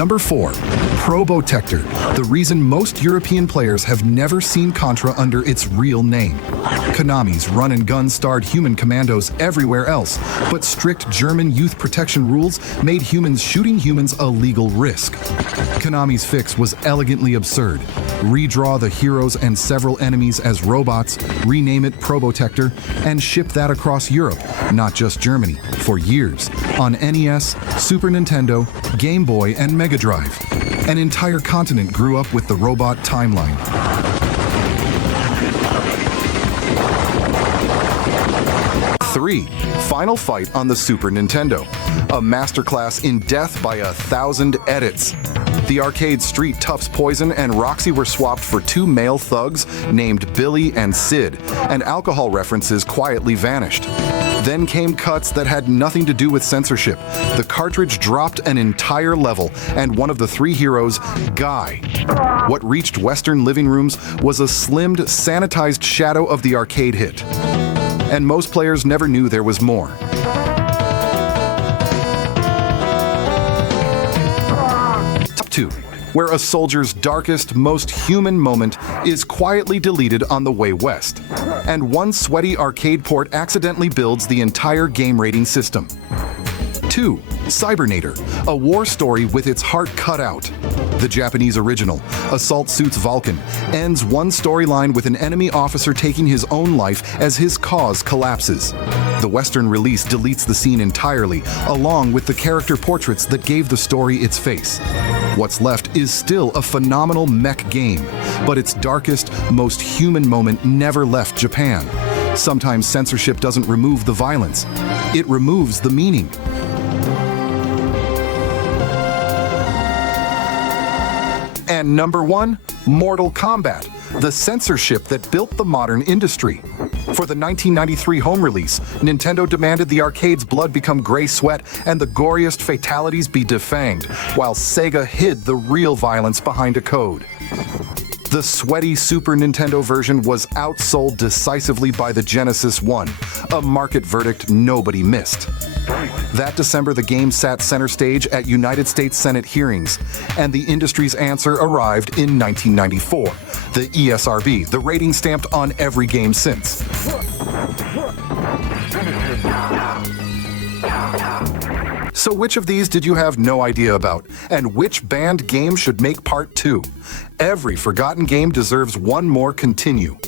Number 4. Probotector, the reason most European players have never seen Contra under its real name. Konami's run-and-gun starred human commandos everywhere else, but strict German youth protection rules made humans shooting humans a legal risk. Konami's fix was elegantly absurd. Redraw the heroes and several enemies as robots, rename it Probotector, and ship that across Europe, not just Germany, for years, on NES, Super Nintendo, Game Boy, and Mega Drive. An entire continent grew up with the robot timeline. Three, Final Fight on the Super Nintendo. A masterclass in death by 1,000 edits. The arcade Street Tough's Poison and Roxy were swapped for two male thugs named Billy and Sid, and alcohol references quietly vanished. Then came cuts that had nothing to do with censorship. The cartridge dropped an entire level, and one of the three heroes, Guy. What reached Western living rooms was a slimmed, sanitized shadow of the arcade hit. And most players never knew there was more. Top 2. Where a soldier's darkest, most human moment is quietly deleted on the way west, and one sweaty arcade port accidentally builds the entire game rating system. 2. Cybernator, a war story with its heart cut out. The Japanese original, Assault Suits Vulcan, ends one storyline with an enemy officer taking his own life as his cause collapses. The Western release deletes the scene entirely, along with the character portraits that gave the story its face. What's left is still a phenomenal mech game, but its darkest, most human moment never left Japan. Sometimes censorship doesn't remove the violence, it removes the meaning. And number 1, Mortal Kombat, the censorship that built the modern industry. For the 1993 home release, Nintendo demanded the arcade's blood become gray sweat and the goriest fatalities be defanged, while Sega hid the real violence behind a code. The sweaty Super Nintendo version was outsold decisively by the Genesis 1, a market verdict nobody missed. That December, the game sat center stage at United States Senate hearings, and the industry's answer arrived in 1994, the ESRB, the rating stamped on every game since. So which of these did you have no idea about? And which banned game should make part 2? Every forgotten game deserves one more continue.